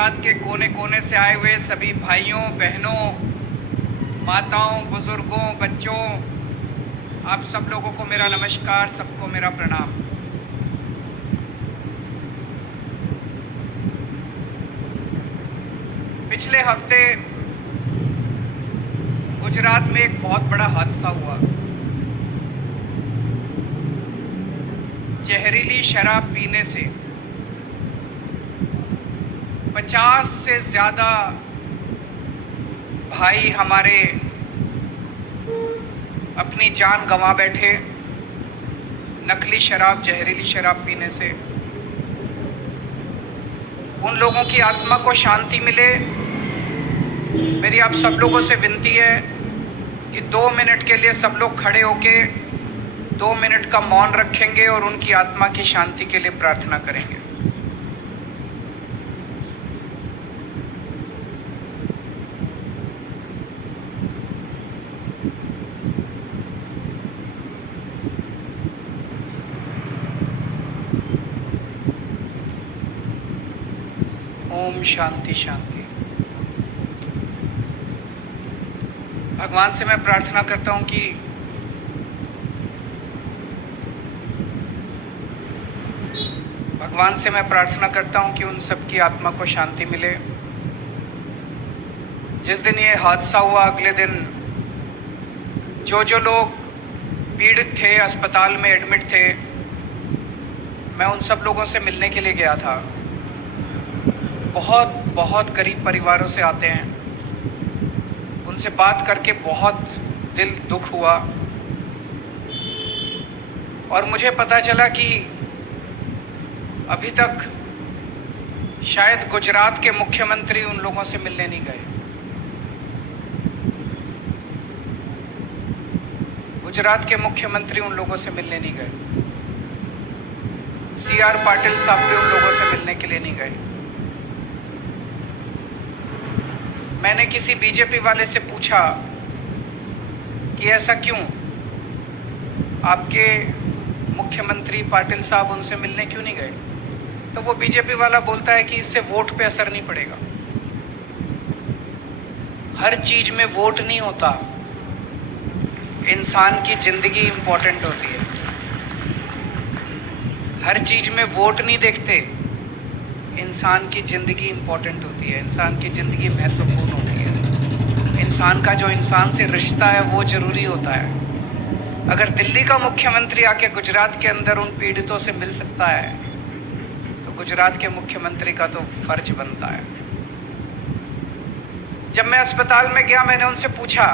गुजरात के कोने कोने से आए हुए सभी भाइयों बहनों, माताओं, बुजुर्गों, बच्चों, आप सब लोगों को मेरा नमस्कार, सबको मेरा प्रणाम। पिछले हफ्ते गुजरात में एक बहुत बड़ा हादसा हुआ। जहरीली शराब पीने से 50 से ज़्यादा भाई हमारे अपनी जान गंवा बैठे। नकली शराब, जहरीली शराब पीने से उन लोगों की आत्मा को शांति मिले। मेरी आप सब लोगों से विनती है कि 2 मिनट के लिए सब लोग खड़े होके 2 मिनट का मौन रखेंगे और उनकी आत्मा की शांति के लिए प्रार्थना करेंगे। ओम शांति शांति। भगवान से मैं प्रार्थना करता हूं कि उन सबकी आत्मा को शांति मिले। जिस दिन ये हादसा हुआ अगले दिन जो लोग पीड़ित थे, अस्पताल में एडमिट थे, मैं उन सब लोगों से मिलने के लिए गया था। बहुत गरीब परिवारों से आते हैं। उनसे बात करके बहुत दिल दुख हुआ और मुझे पता चला कि अभी तक शायद गुजरात के मुख्यमंत्री उन लोगों से मिलने नहीं गए। गुजरात के मुख्यमंत्री उन लोगों से मिलने नहीं गए। CR पाटिल साहब भी उन लोगों से मिलने के लिए नहीं गए। मैंने किसी बीजेपी वाले से पूछा कि ऐसा क्यों, आपके मुख्यमंत्री पाटिल साहब उनसे मिलने क्यों नहीं गए? तो वो बीजेपी वाला बोलता है कि इससे वोट पे असर नहीं पड़ेगा। हर चीज में वोट नहीं होता, इंसान की जिंदगी इंपॉर्टेंट होती है। हर चीज में वोट नहीं देखते, इंसान की ज़िंदगी इम्पोर्टेंट होती है, इंसान की ज़िंदगी महत्वपूर्ण होती है। इंसान का जो इंसान से रिश्ता है वो ज़रूरी होता है। अगर दिल्ली का मुख्यमंत्री आके गुजरात के अंदर उन पीड़ितों से मिल सकता है तो गुजरात के मुख्यमंत्री का तो फर्ज बनता है। जब मैं अस्पताल में गया, मैंने उनसे पूछा,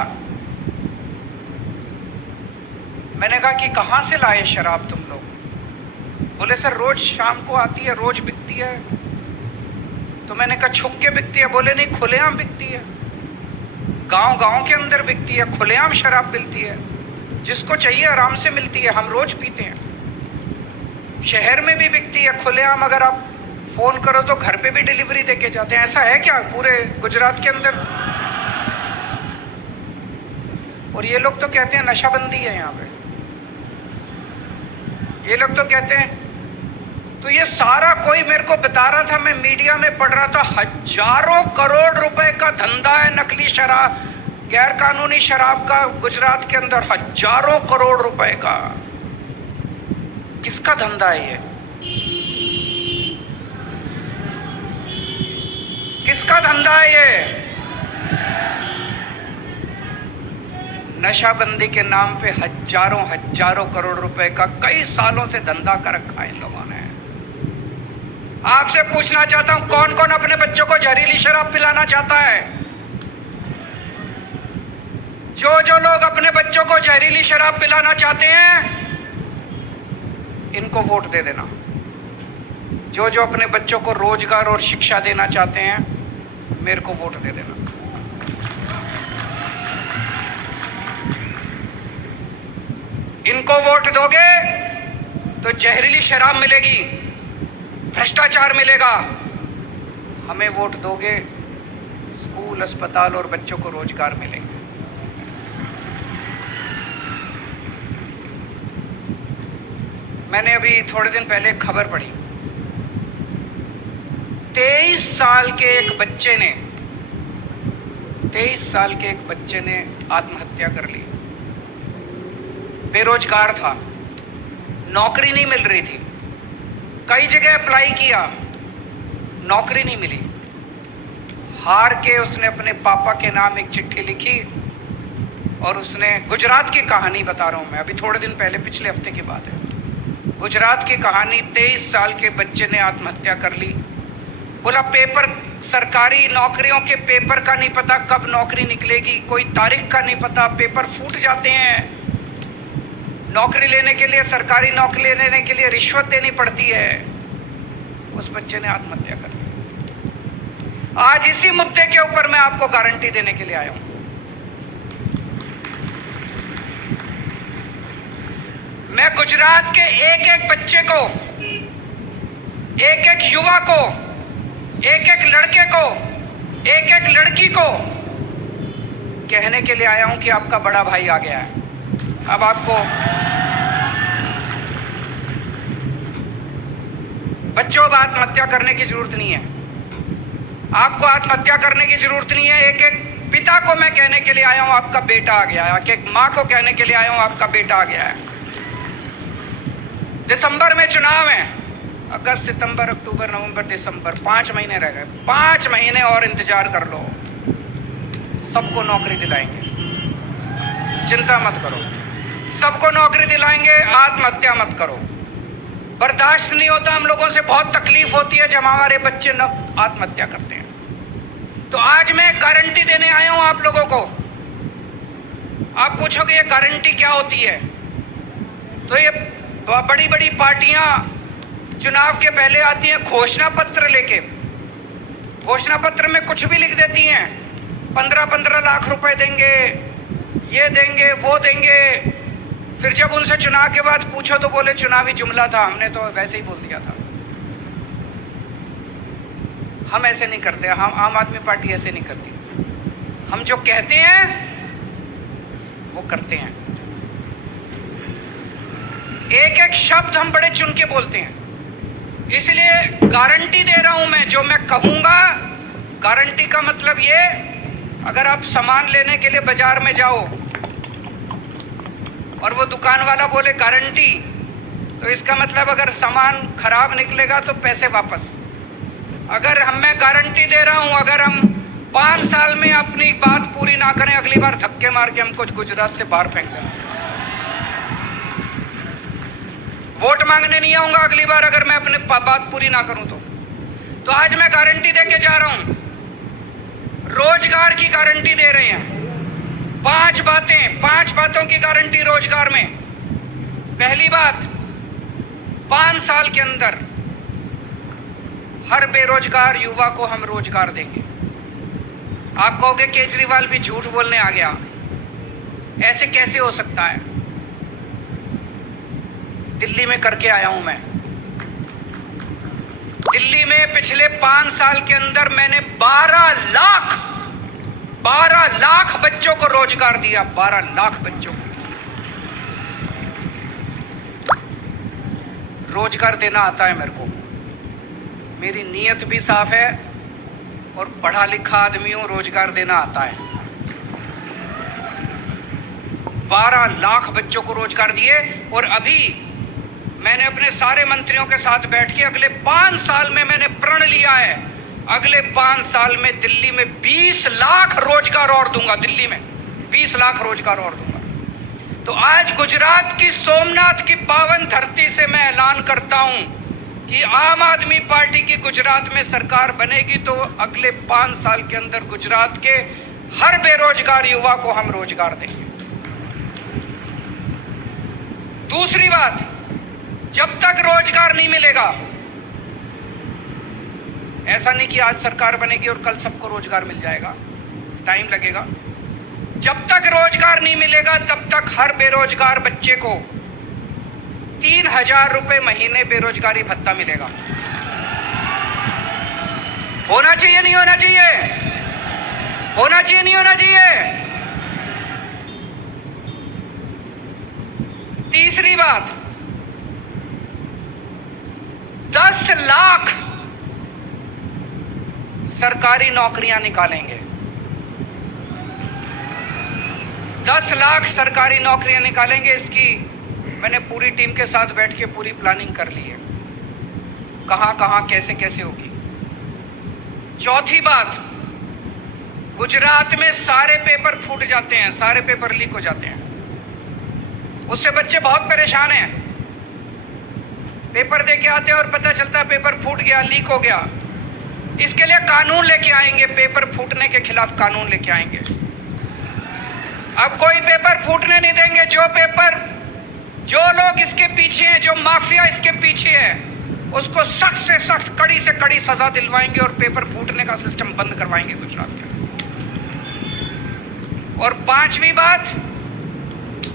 मैंने कहा कि कहाँ से लाए शराब तुम लोग? बोले सर रोज शाम को आती है, रोज बिकती है। तो मैंने कहा छुप के बिकती है? बोले नहीं, खुलेआम बिकती है, गांव के अंदर बिकती है, खुलेआम शराब मिलती है, जिसको चाहिए आराम से मिलती है, हम रोज पीते हैं। शहर में भी बिकती है खुलेआम, अगर आप फोन करो तो घर पे भी डिलीवरी देके जाते हैं। ऐसा है क्या पूरे गुजरात के अंदर? और ये लोग तो कहते हैं नशाबंदी है यहाँ पे, ये लोग तो कहते हैं। तो ये सारा कोई मेरे को बता रहा था, मैं मीडिया में पढ़ रहा था, हजारों करोड़ रुपए का धंधा है नकली शराब, गैर कानूनी शराब का गुजरात के अंदर। हजारों करोड़ रुपए का किसका धंधा है ये? किसका धंधा है ये? नशाबंदी के नाम पे हजारों करोड़ रुपए का कई सालों से धंधा कर रखा है इन लोगों ने। आपसे पूछना चाहता हूं, कौन कौन अपने बच्चों को जहरीली शराब पिलाना चाहता है? जो लोग अपने बच्चों को जहरीली शराब पिलाना चाहते हैं, इनको वोट दे देना। जो अपने बच्चों को रोजगार और शिक्षा देना चाहते हैं, मेरे को वोट दे देना। इनको वोट दोगे तो जहरीली शराब मिलेगी, भ्रष्टाचार मिलेगा। हमें वोट दोगे, स्कूल, अस्पताल और बच्चों को रोजगार मिलेंगे। मैंने अभी थोड़े दिन पहले एक खबर पढ़ी, 23 साल के एक बच्चे ने 23 साल के एक बच्चे ने आत्महत्या कर ली। बेरोजगार था, नौकरी नहीं मिल रही थी, कई जगह अप्लाई किया, नौकरी नहीं मिली। हार के उसने अपने पापा के नाम एक चिट्ठी लिखी और उसने, गुजरात की कहानी बता रहा हूं मैं, अभी थोड़े दिन पहले, पिछले हफ्ते की बात है, गुजरात की कहानी। 23 साल के बच्चे ने आत्महत्या कर ली। बोला पेपर, सरकारी नौकरियों के पेपर का नहीं पता कब नौकरी निकलेगी, कोई तारीख का नहीं पता, पेपर फूट जाते हैं। नौकरी लेने के लिए, सरकारी नौकरी लेने के लिए रिश्वत देनी पड़ती है। उस बच्चे ने आत्महत्या कर ली। आज इसी मुद्दे के ऊपर मैं आपको गारंटी देने के लिए आया हूं। मैं गुजरात के एक एक बच्चे को, एक एक युवा को, एक एक लड़के को, एक एक लड़की को कहने के लिए आया हूं कि आपका बड़ा भाई आ गया है। अब आपको, बच्चों, अब आत्महत्या करने की जरूरत नहीं है। आपको आत्महत्या करने की जरूरत नहीं है। एक एक पिता को मैं कहने के लिए आया हूं आपका बेटा आ गया है। एक मां को कहने के लिए आया हूं आपका बेटा आ गया है। दिसंबर में चुनाव है, अगस्त, सितंबर, अक्टूबर, नवंबर, दिसंबर, 5 महीने रह गए। 5 महीने और इंतजार कर लो, सबको नौकरी दिलाएंगे, चिंता मत करो, सबको नौकरी दिलाएंगे। आत्महत्या मत करो। बर्दाश्त नहीं होता हम लोगों से, बहुत तकलीफ होती है जब हमारे बच्चे आत्महत्या करते हैं। तो आज मैं गारंटी देने आया हूं आप लोगों को। आप पूछोगे ये गारंटी क्या होती है? तो ये बड़ी बड़ी पार्टियां चुनाव के पहले आती हैं घोषणा पत्र लेके, घोषणा पत्र में कुछ भी लिख देती हैं, 15-15 लाख रुपए देंगे, ये देंगे, वो देंगे। फिर जब उनसे चुनाव के बाद पूछो तो बोले चुनावी जुमला था, हमने तो वैसे ही बोल दिया था। हम ऐसे नहीं करते, हम आम आदमी पार्टी ऐसे नहीं करती। हम जो कहते हैं वो करते हैं। एक एक शब्द हम बड़े चुन के बोलते हैं। इसलिए गारंटी दे रहा हूं मैं, जो मैं कहूंगा, गारंटी का मतलब ये, अगर आप सामान लेने के लिए बाजार में जाओ और वो दुकान वाला बोले गारंटी, तो इसका मतलब अगर सामान खराब निकलेगा तो पैसे वापस। अगर मैं गारंटी दे रहा हूं, अगर हम 5 साल में अपनी बात पूरी ना करें, अगली बार धक्के मार के हमको गुजरात से बाहर फेंक दें। वोट मांगने नहीं आऊंगा अगली बार अगर मैं अपनी बात पूरी ना करूं तो आज मैं गारंटी दे के जा रहा हूं। रोजगार की गारंटी दे रहे हैं। 5 बातों की गारंटी रोजगार में। पहली बात, 5 साल के अंदर हर बेरोजगार युवा को हम रोजगार देंगे। आप कहोगे केजरीवाल भी झूठ बोलने आ गया, ऐसे कैसे हो सकता है? दिल्ली में करके आया हूं मैं। दिल्ली में पिछले 5 साल के अंदर मैंने 12 लाख बच्चों को रोजगार दिया। 12 लाख बच्चों को रोजगार देना आता है मेरे को। मेरी नीयत भी साफ है और पढ़ा लिखा आदमी हूं, रोजगार देना आता है। 12 लाख बच्चों को रोजगार दिए। और अभी मैंने अपने सारे मंत्रियों के साथ बैठ के अगले 5 साल में मैंने प्रण लिया है, अगले 5 साल में दिल्ली में 20 लाख रोजगार और दूंगा। दिल्ली में 20 लाख रोजगार और दूंगा। तो आज गुजरात की सोमनाथ की पावन धरती से मैं ऐलान करता हूं कि आम आदमी पार्टी की गुजरात में सरकार बनेगी तो अगले 5 साल के अंदर गुजरात के हर बेरोजगार युवा को हम रोजगार देंगे। दूसरी बात, जब तक रोजगार नहीं मिलेगा, ऐसा नहीं कि आज सरकार बनेगी और कल सबको रोजगार मिल जाएगा, टाइम लगेगा। जब तक रोजगार नहीं मिलेगा तब तक हर बेरोजगार बच्चे को 3,000 रुपए महीने बेरोजगारी भत्ता मिलेगा। होना चाहिए, नहीं होना चाहिए? होना चाहिए, नहीं होना चाहिए? तीसरी बात, 10 सरकारी नौकरियां निकालेंगे। 10 लाख सरकारी नौकरियां निकालेंगे। इसकी मैंने पूरी टीम के साथ बैठ के पूरी प्लानिंग कर ली है, कहां कहां कैसे कैसे होगी। चौथी बात, गुजरात में सारे पेपर फूट जाते हैं, सारे पेपर लीक हो जाते हैं, उससे बच्चे बहुत परेशान हैं। पेपर दे के आते हैं और पता चलता है पेपर फूट गया, लीक हो गया। इसके लिए कानून लेके आएंगे, पेपर फूटने के खिलाफ कानून लेके आएंगे। अब कोई पेपर फूटने नहीं देंगे। जो लोग इसके पीछे हैं, जो माफिया इसके पीछे है, उसको सख्त से सख्त, कड़ी से कड़ी सजा दिलवाएंगे और पेपर फूटने का सिस्टम बंद करवाएंगे गुजरात के। और पांचवी बात,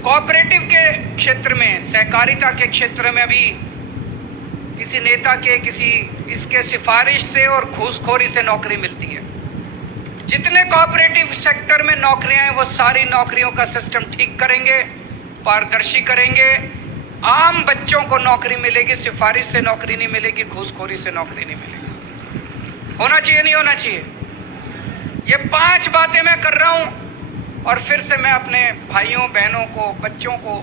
कोऑपरेटिव के क्षेत्र में, सहकारिता के क्षेत्र में अभी किसी नेता के किसी इसके सिफारिश से और घूसखोरी से नौकरी मिलती है। जितने कोऑपरेटिव सेक्टर में नौकरियां हैं वो सारी नौकरियों का सिस्टम ठीक करेंगे, पारदर्शी करेंगे। आम बच्चों को नौकरी मिलेगी, सिफारिश से नौकरी नहीं मिलेगी, घूसखोरी से नौकरी नहीं मिलेगी। होना चाहिए नहीं होना चाहिए? ये 5 बातें मैं कर रहा हूं। और फिर से मैं अपने भाइयों बहनों को, बच्चों को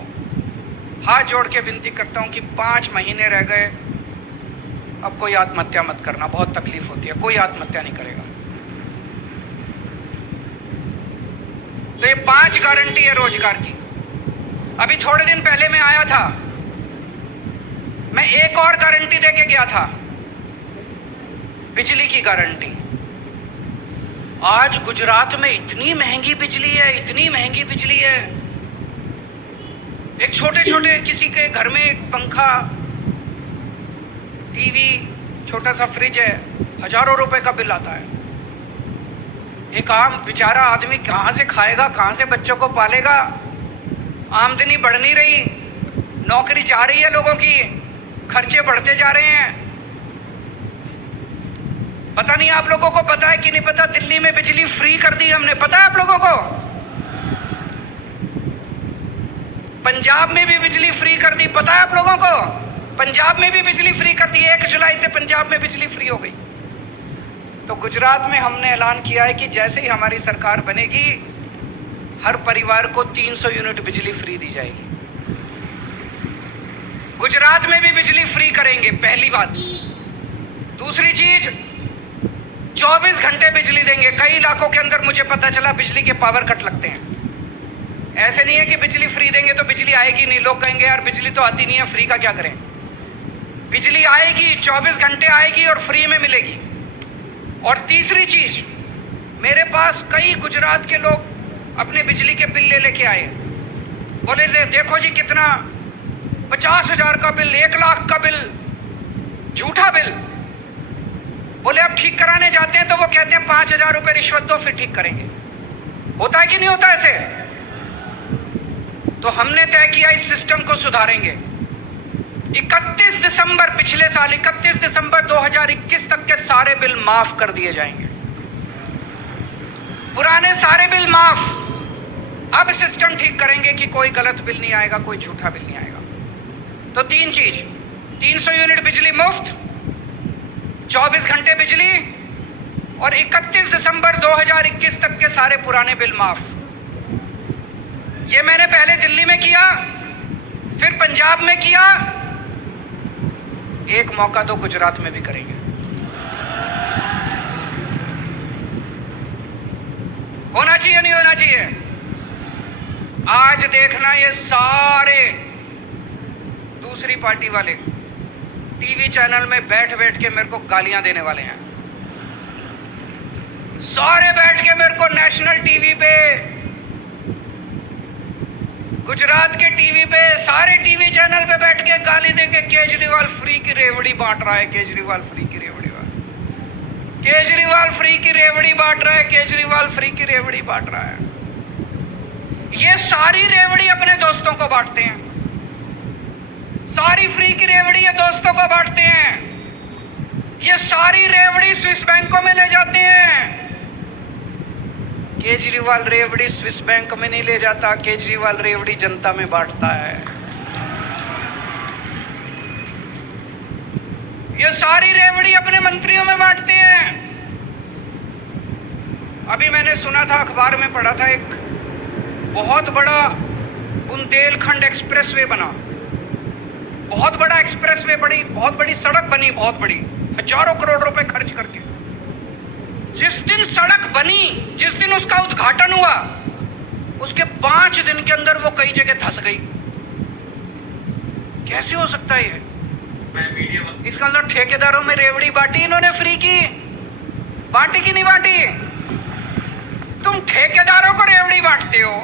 हाथ जोड़ के विनती करता हूं कि 5 महीने रह गए, अब कोई आत्महत्या मत करना, बहुत तकलीफ होती है। कोई आत्महत्या नहीं करेगा। तो ये 5 गारंटी है रोजगार की। अभी थोड़े दिन पहले मैं आया था, मैं एक और गारंटी देके गया था, बिजली की गारंटी। आज गुजरात में इतनी महंगी बिजली है, इतनी महंगी बिजली है। एक छोटे छोटे किसी के घर में एक पंखा, टीवी, छोटा सा फ्रिज है, हजारों रुपए का बिल आता है। एक आम बेचारा आदमी कहां से खाएगा, कहां से बच्चों को पालेगा? आमदनी बढ़ नहीं रही, नौकरी जा रही है लोगों की, खर्चे बढ़ते जा रहे हैं। पता नहीं आप लोगों को पता है कि नहीं पता, दिल्ली में बिजली फ्री कर दी हमने, पता है आप लोगों को? पंजाब में भी बिजली फ्री कर दी, पता है आप लोगों को? पंजाब में भी बिजली फ्री कर दी। 1 जुलाई से पंजाब में बिजली फ्री हो गई। तो गुजरात में हमने ऐलान किया है कि जैसे ही हमारी सरकार बनेगी, हर परिवार को 300 यूनिट बिजली फ्री दी जाएगी। गुजरात में भी बिजली फ्री करेंगे, पहली बात। दूसरी चीज, 24 घंटे बिजली देंगे। कई इलाकों के अंदर मुझे पता चला बिजली के पावर कट लगते हैं। ऐसे नहीं है कि बिजली फ्री देंगे तो बिजली आएगी नहीं। लोग कहेंगे यार बिजली तो आती नहीं है, फ्री का क्या करें? बिजली आएगी, 24 घंटे आएगी और फ्री में मिलेगी। और तीसरी चीज, मेरे पास कई गुजरात के लोग अपने बिजली के बिल लेके आए, बोले देखो जी कितना, 50,000 का बिल, 1 लाख का बिल, झूठा बिल। बोले अब ठीक कराने जाते हैं तो वो कहते हैं 5,000 रुपए रिश्वत दो फिर ठीक करेंगे। होता है कि नहीं होता ऐसे? तो हमने तय किया इस सिस्टम को सुधारेंगे। 31 दिसंबर, पिछले साल 31 दिसंबर 2021 तक के सारे बिल माफ कर दिए जाएंगे। पुराने सारे बिल माफ। अब सिस्टम ठीक करेंगे कि कोई गलत बिल नहीं आएगा, कोई झूठा बिल नहीं आएगा। तो 3 चीज, 300 यूनिट बिजली मुफ्त, 24 घंटे बिजली, और 31 दिसंबर 2021 तक के सारे पुराने बिल माफ। ये मैंने पहले दिल्ली में किया, फिर पंजाब में किया, एक मौका तो गुजरात में भी करेंगे। होना चाहिए नहीं होना चाहिए? आज देखना ये सारे दूसरी पार्टी वाले टीवी चैनल में बैठ बैठ के मेरे को गालियां देने वाले हैं। सारे बैठ के मेरे को नेशनल टीवी पे, गुजरात के टीवी पे, सारे टीवी चैनल पे बैठ के गाली देके केजरीवाल फ्री की रेवड़ी बांट रहा है, केजरीवाल फ्री की रेवड़ी, केजरीवाल फ्री की रेवड़ी बांट रहा है, केजरीवाल फ्री की रेवड़ी बांट रहा है। ये सारी रेवड़ी अपने दोस्तों को बांटते हैं, सारी फ्री की रेवड़ी ये दोस्तों को बांटते हैं। ये सारी रेवड़ी स्विस बैंकों में ले जाते हैं। केजरीवाल रेवड़ी स्विस बैंक में नहीं ले जाता, केजरीवाल रेवड़ी जनता में बांटता है। ये सारी रेवड़ी अपने मंत्रियों में बांटते हैं। अभी मैंने सुना था, अखबार में पढ़ा था, एक बहुत बड़ा बुंदेलखंड एक्सप्रेसवे बना, बहुत बड़ा एक्सप्रेसवे, बहुत बड़ी सड़क बनी, बहुत बड़ी, हजारों करोड़ रुपए खर्च करके। जिस दिन सड़क बनी, जिस दिन उसका उद्घाटन हुआ, उसके 5 दिन के अंदर वो कई जगह धंस गई। कैसे हो सकता है ये? इसका अंदर ठेकेदारों में रेवड़ी बांटी इन्होंने, फ्री की बांटी की नहीं बांटी? तुम ठेकेदारों को रेवड़ी बांटते हो,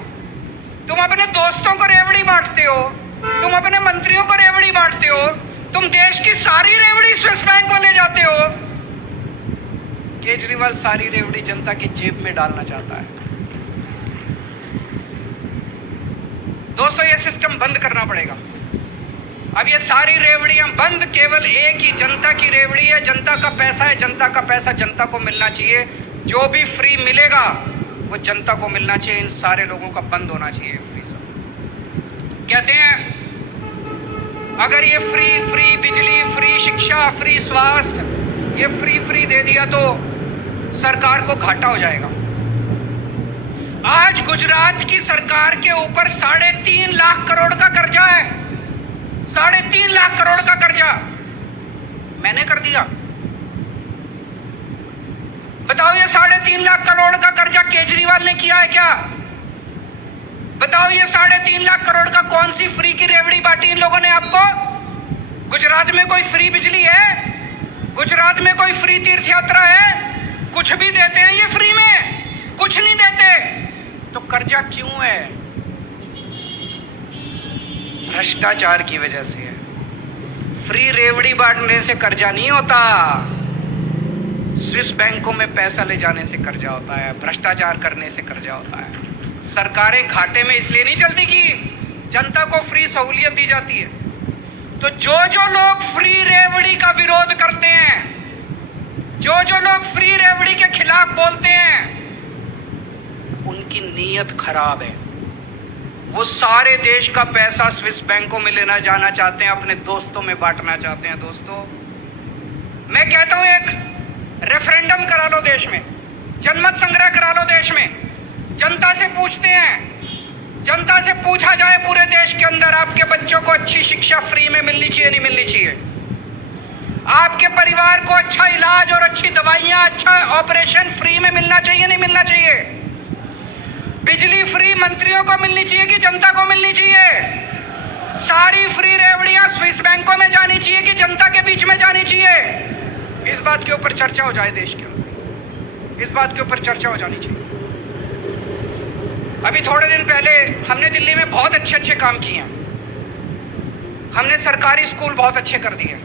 तुम अपने दोस्तों को रेवड़ी बांटते हो, तुम अपने मंत्रियों को रेवड़ी बांटते हो, तुम देश की सारी रेवड़ी स्विस बैंक में ले जाते हो। केजरीवाल सारी रेवड़ी जनता की जेब में डालना चाहता है। दोस्तों, ये सिस्टम बंद करना पड़ेगा। अब ये सारी रेवड़ियां बंद, केवल एक ही जनता की रेवड़ी है, जनता का पैसा है, जनता का पैसा जनता को मिलना चाहिए। जो भी फ्री मिलेगा वो जनता को मिलना चाहिए। इन सारे लोगों का बंद होना चाहिए फ्री सब। कहते हैं अगर ये फ्री बिजली, फ्री शिक्षा, फ्री स्वास्थ्य, ये फ्री दे दिया तो सरकार को घाटा हो जाएगा। आज गुजरात की सरकार के ऊपर 3.5 लाख करोड़ का कर्जा है, 3.5 लाख करोड़ का कर्जा मैंने कर दिया। बताओ, ये 3.5 लाख करोड़ का कर्जा केजरीवाल ने किया है क्या? बताओ, ये 3.5 लाख करोड़ का कौन सी फ्री की रेवड़ी बांटी इन लोगों ने आपको? गुजरात में कोई फ्री बिजली है? गुजरात में कोई फ्री तीर्थ यात्रा है? कुछ भी देते हैं ये फ्री में? कुछ नहीं देते। तो कर्जा क्यों है? भ्रष्टाचार की वजह से है। फ्री रेवड़ी बांटने से कर्जा नहीं होता, स्विस बैंकों में पैसा ले जाने से कर्जा होता है, भ्रष्टाचार करने से कर्जा होता है। सरकारें घाटे में इसलिए नहीं चलती कि जनता को फ्री सहूलियत दी जाती है। तो जो लोग फ्री रेवड़ी का विरोध करते हैं, जो लोग फ्री रेवड़ी के खिलाफ बोलते हैं, उनकी नीयत खराब है। वो सारे देश का पैसा स्विस बैंकों में लेना जाना चाहते हैं, अपने दोस्तों में बांटना चाहते हैं। दोस्तों, मैं कहता हूं एक रेफरेंडम करा लो देश में, जनमत संग्रह करा लो देश में, जनता से पूछते हैं, जनता से पूछा जाए पूरे देश के अंदर आपके बच्चों को अच्छी शिक्षा फ्री में मिलनी चाहिए, नहीं मिलनी चाहिए? आपके परिवार को अच्छा इलाज और अच्छी दवाइयां, अच्छा ऑपरेशन फ्री में मिलना चाहिए, नहीं मिलना चाहिए? बिजली फ्री मंत्रियों को मिलनी चाहिए कि जनता को मिलनी चाहिए? सारी फ्री रेवड़ियां स्विस बैंकों में जानी चाहिए कि जनता के बीच में जानी चाहिए? इस बात के ऊपर चर्चा हो जाए देश के अंदर, इस बात के ऊपर चर्चा हो जानी चाहिए। अभी थोड़े दिन पहले हमने दिल्ली में बहुत अच्छे काम किए हैं। हमने सरकारी स्कूल बहुत अच्छे कर दिए।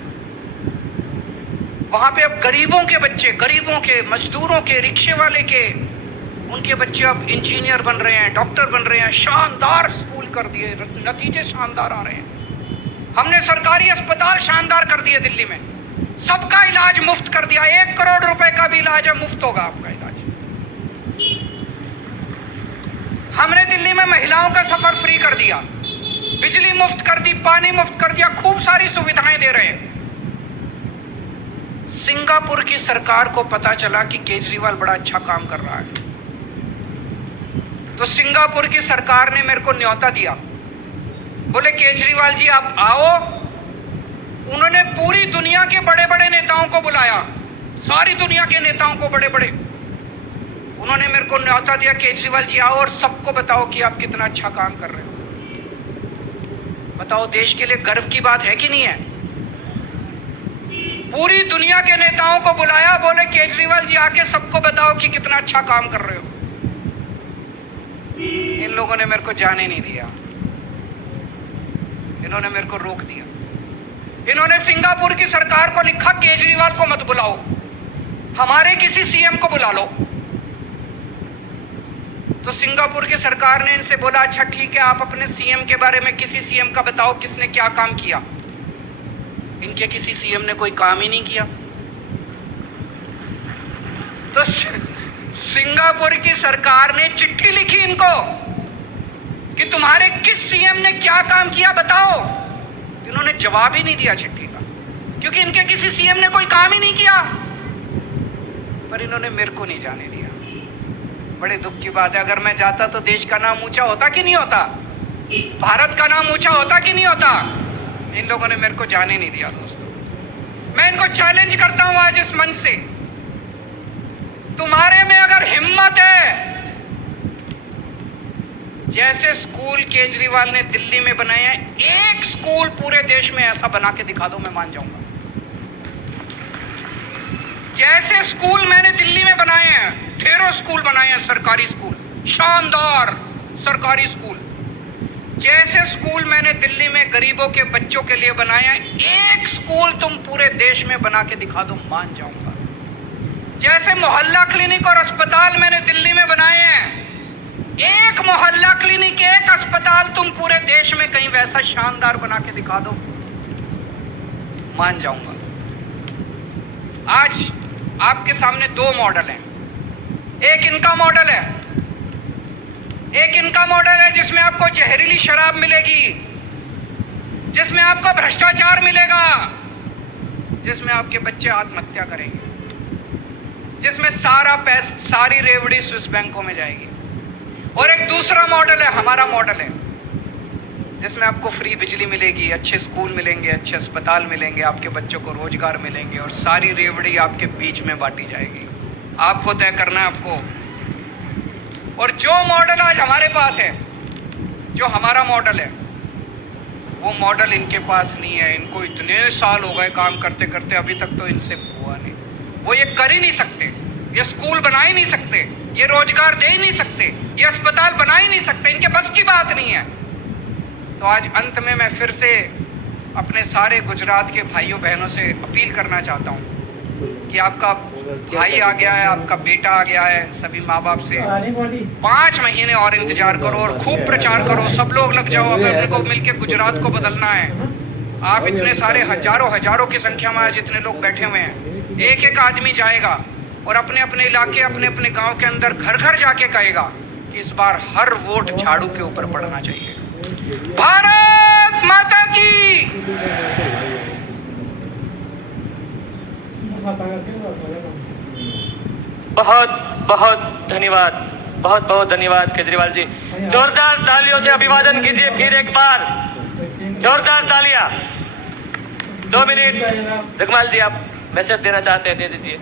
वहां पे अब गरीबों के बच्चे, गरीबों के, मजदूरों के, रिक्शे वाले के, उनके बच्चे अब इंजीनियर बन रहे हैं, डॉक्टर बन रहे हैं। शानदार स्कूल कर दिए, नतीजे शानदार आ रहे हैं। हमने सरकारी अस्पताल शानदार कर दिए दिल्ली में, सबका इलाज मुफ्त कर दिया। 1 करोड़ रुपए का भी इलाज है, मुफ्त होगा आपका इलाज। हमने दिल्ली में महिलाओं का सफर फ्री कर दिया, बिजली मुफ्त कर दी, पानी मुफ्त कर दिया, खूब सारी सुविधाएं दे रहे हैं। सिंगापुर की सरकार को पता चला कि केजरीवाल बड़ा अच्छा काम कर रहा है, तो सिंगापुर की सरकार ने मेरे को न्योता दिया। बोले केजरीवाल जी आप आओ। उन्होंने पूरी दुनिया के बड़े बड़े नेताओं को बुलाया, सारी दुनिया के नेताओं को, बड़े बड़े। उन्होंने मेरे को न्योता दिया, केजरीवाल जी आओ और सबको बताओ कि आप कितना अच्छा काम कर रहे हो। बताओ, देश के लिए गर्व की बात है कि नहीं है? पूरी दुनिया के नेताओं को बुलाया, बोले केजरीवाल जी आके सबको बताओ कि कितना अच्छा काम कर रहे हो। इन लोगों ने मेरे को जाने नहीं दिया, इन्होंने मेरे को रोक दिया। इन्होंने सिंगापुर की सरकार को लिखा केजरीवाल को मत बुलाओ, हमारे किसी सीएम को बुला लो। तो सिंगापुर की सरकार ने इनसे बोला अच्छा ठीक है, आप अपने सीएम के बारे में किसी सीएम का बताओ, किसने क्या काम किया। इनके किसी सीएम ने कोई काम ही नहीं किया। तो सिंगापुर की सरकार ने चिट्ठी लिखी इनको कि तुम्हारे किस सीएम ने क्या काम किया बताओ। इन्होंने जवाब ही नहीं दिया चिट्ठी का, क्योंकि इनके किसी सीएम ने कोई काम ही नहीं किया। पर इन्होंने मेरे को नहीं जाने दिया। बड़े दुख की बात है, अगर मैं जाता तो देश का नाम ऊंचा होता कि नहीं होता, भारत का नाम ऊंचा होता कि नहीं होता। इन लोगों ने मेरे को जाने नहीं दिया दोस्तों। मैं इनको चैलेंज करता हूं आज इस मंच से, तुम्हारे में अगर हिम्मत है, जैसे स्कूल केजरीवाल ने दिल्ली में बनाए हैं, एक स्कूल पूरे देश में ऐसा बना के दिखा दो, मैं मान जाऊंगा। जैसे स्कूल मैंने दिल्ली में बनाए हैं, ढेरों स्कूल बनाए हैं, सरकारी स्कूल, शानदार सरकारी स्कूल, जैसे स्कूल मैंने दिल्ली में गरीबों के बच्चों के लिए बनाए हैं, एक स्कूल तुम पूरे देश में बना के दिखा दो, मान जाऊंगा। जैसे मोहल्ला क्लिनिक और अस्पताल मैंने दिल्ली में बनाए हैं, एक मोहल्ला क्लिनिक, एक अस्पताल तुम पूरे देश में कहीं वैसा शानदार बना के दिखा दो, मान जाऊंगा। आज आपके सामने दो मॉडल हैं। एक इनका मॉडल है, एक इनका मॉडल है जिसमें आपको जहरीली शराब मिलेगी, जिसमें आपको भ्रष्टाचार मिलेगा, जिसमें आपके बच्चे आत्महत्या करेंगे, जिसमें सारी रेवड़ी स्विस बैंकों में जाएगी। और एक दूसरा मॉडल है, हमारा मॉडल है, जिसमें आपको फ्री बिजली मिलेगी, अच्छे स्कूल मिलेंगे, अच्छे अस्पताल मिलेंगे, आपके बच्चों को रोजगार मिलेंगे और सारी रेवड़ी आपके बीच में बांटी जाएगी। आपको तय करना है आपको। और जो मॉडल आज हमारे पास है, जो हमारा मॉडल है, वो मॉडल इनके पास नहीं है। इनको इतने साल हो गए काम करते करते, अभी तक तो इनसे हुआ नहीं। वो ये कर ही नहीं सकते, ये स्कूल बना ही नहीं सकते, ये रोजगार दे ही नहीं सकते, ये अस्पताल बना ही नहीं सकते, इनके बस की बात नहीं है। तो आज अंत में मैं फिर से अपने सारे गुजरात के भाइयों बहनों से अपील करना चाहता हूँ कि आपका भाई आ गया है, आपका बेटा आ गया है, सभी माँ बाप से 5 महीने और इंतजार करो और खूब प्रचार करो, सब लोग लग जाओ। अब अपने को मिलकर गुजरात को बदलना है। आप इतने सारे हजारों की संख्या में आज इतने लोग बैठे हुए हैं, एक एक आदमी जाएगा और अपने अपने इलाके, अपने अपने गांव के अंदर घर घर जाके कहेगा कि इस बार हर वोट झाड़ू के ऊपर पड़ना चाहिए। भारत माता की। बहुत बहुत धन्यवाद, बहुत बहुत धन्यवाद केजरीवाल जी। जोरदार तालियों से अभिवादन कीजिए फिर एक बार, जोरदार तालियां। 2 मिनट जगमाल जी, आप मैसेज देना चाहते हैं, दे दीजिए।